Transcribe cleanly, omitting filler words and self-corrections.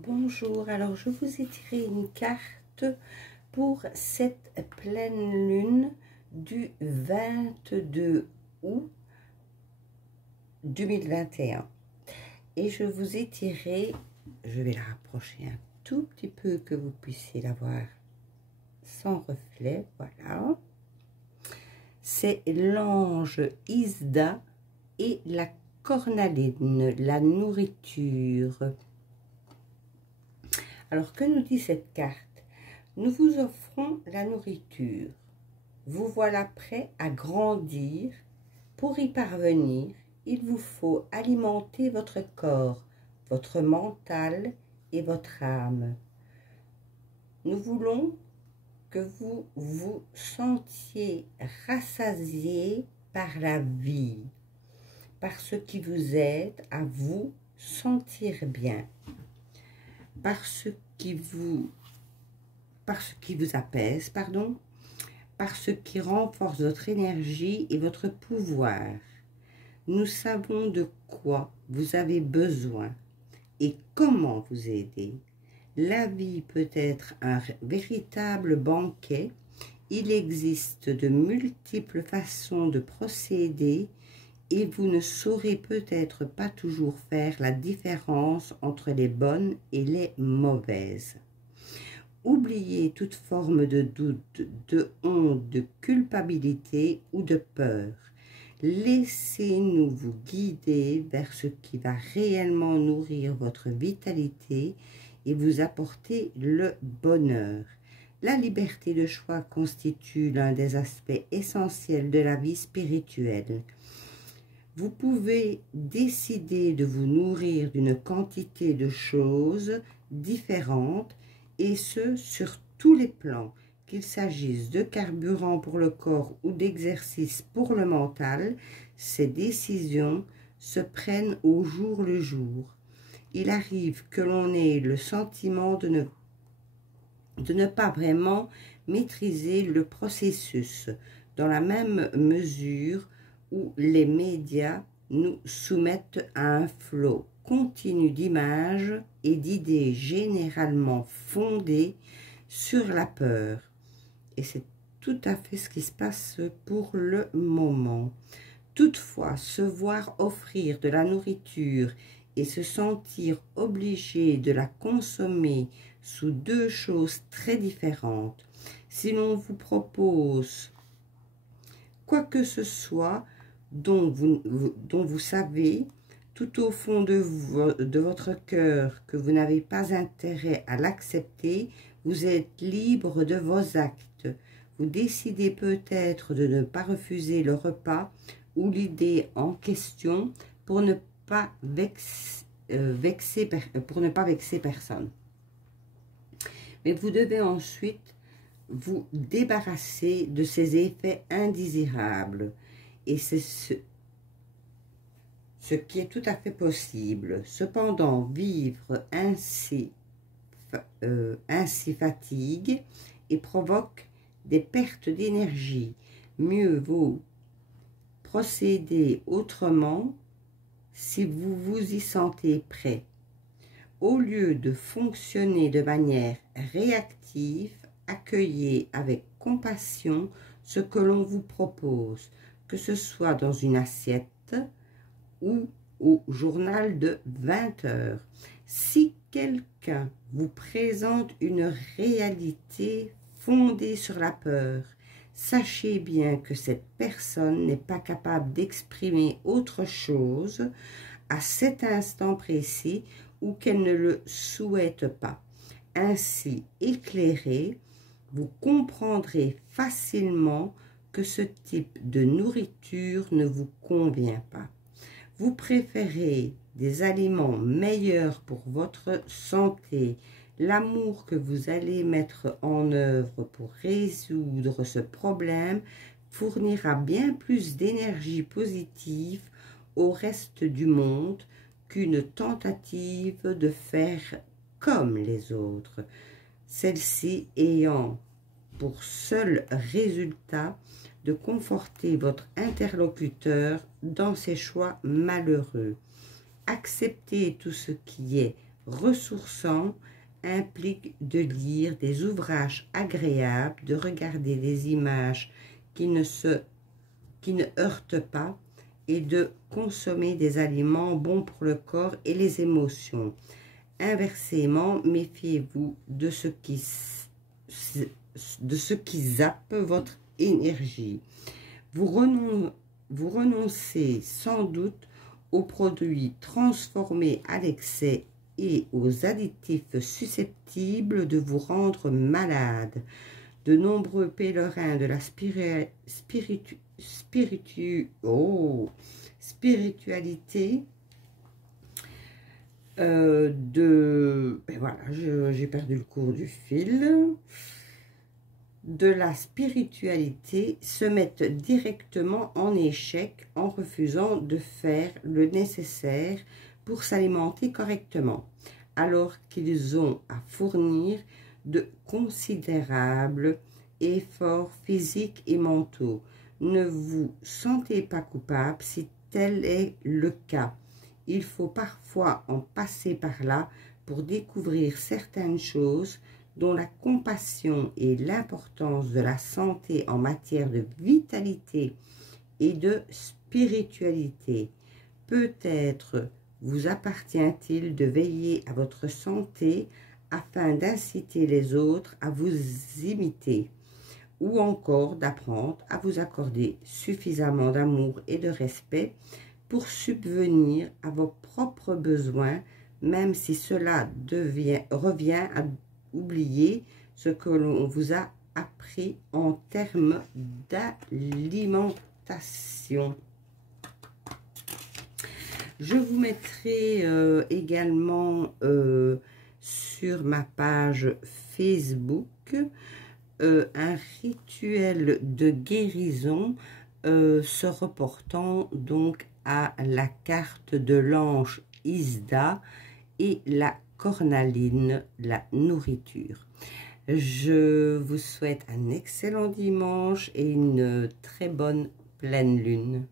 Bonjour, alors je vous ai tiré une carte pour cette pleine lune du 22 août 2021 et je vous ai tiré, je vais la rapprocher un tout petit peu que vous puissiez la voir sans reflet, voilà. C'est l'ange Isda et la cornaline, la nourriture. Alors, que nous dit cette carte? Nous vous offrons la nourriture. Vous voilà prêt à grandir. Pour y parvenir, il vous faut alimenter votre corps, votre mental et votre âme. Nous voulons que vous vous sentiez rassasié par la vie, par ce qui vous aide à vous sentir bien, par ce qui vous apaise, pardon, par ce qui renforce votre énergie et votre pouvoir. Nous savons de quoi vous avez besoin et comment vous aider. La vie peut être un véritable banquet. Il existe de multiples façons de procéder et vous ne saurez peut-être pas toujours faire la différence entre les bonnes et les mauvaises. Oubliez toute forme de doute, de honte, de culpabilité ou de peur. Laissez-nous vous guider vers ce qui va réellement nourrir votre vitalité et vous apporter le bonheur. La liberté de choix constitue l'un des aspects essentiels de la vie spirituelle. Vous pouvez décider de vous nourrir d'une quantité de choses différentes et ce, sur tous les plans, qu'il s'agisse de carburant pour le corps ou d'exercice pour le mental. Ces décisions se prennent au jour le jour. Il arrive que l'on ait le sentiment de ne pas vraiment maîtriser le processus, dans la même mesure où les médias nous soumettent à un flot continu d'images et d'idées généralement fondées sur la peur. Et c'est tout à fait ce qui se passe pour le moment. Toutefois, se voir offrir de la nourriture et se sentir obligé de la consommer sous deux choses très différentes. Si l'on vous propose quoi que ce soit dont vous savez tout au fond de votre cœur que vous n'avez pas intérêt à l'accepter, vous êtes libre de vos actes. Vous décidez peut-être de ne pas refuser le repas ou l'idée en question pour ne pas vexer personne. Mais vous devez ensuite vous débarrasser de ces effets indésirables. Et c'est ce qui est tout à fait possible. Cependant, vivre ainsi fatigue et provoque des pertes d'énergie. Mieux vaut procéder autrement si vous vous y sentez prêt. Au lieu de fonctionner de manière réactive, accueillez avec compassion ce que l'on vous propose, que ce soit dans une assiette ou au journal de 20 heures. Si quelqu'un vous présente une réalité fondée sur la peur, sachez bien que cette personne n'est pas capable d'exprimer autre chose à cet instant précis ou qu'elle ne le souhaite pas. Ainsi éclairé, vous comprendrez facilement que ce type de nourriture ne vous convient pas. Vous préférez des aliments meilleurs pour votre santé. L'amour que vous allez mettre en œuvre pour résoudre ce problème fournira bien plus d'énergie positive au reste du monde qu'une tentative de faire comme les autres, celle-ci ayant pour seul résultat de conforter votre interlocuteur dans ses choix malheureux. Acceptez tout ce qui est ressourçant implique de lire des ouvrages agréables, de regarder des images qui ne heurtent pas et de consommer des aliments bons pour le corps et les émotions. Inversement, méfiez-vous de ce qui zappe votre énergie. Vous renoncez sans doute aux produits transformés à l'excès et aux additifs susceptibles de vous rendre malade. De nombreux pèlerins de la spiritualité voilà, j'ai perdu le cours du fil. De la spiritualité se mettent directement en échec en refusant de faire le nécessaire pour s'alimenter correctement, alors qu'ils ont à fournir de considérables efforts physiques et mentaux. Ne vous sentez pas coupable si tel est le cas. Il faut parfois en passer par là pour découvrir certaines choses dont la compassion et l'importance de la santé en matière de vitalité et de spiritualité. Peut-être vous appartient-il de veiller à votre santé afin d'inciter les autres à vous imiter, ou encore d'apprendre à vous accorder suffisamment d'amour et de respect pour subvenir à vos propres besoins, même si cela revient à oublier ce que l'on vous a appris en termes d'alimentation. Je vous mettrai également sur ma page Facebook un rituel de guérison se reportant donc à la carte de l'ange Isda et la cornaline, la nourriture. Je vous souhaite un excellent dimanche et une très bonne pleine lune.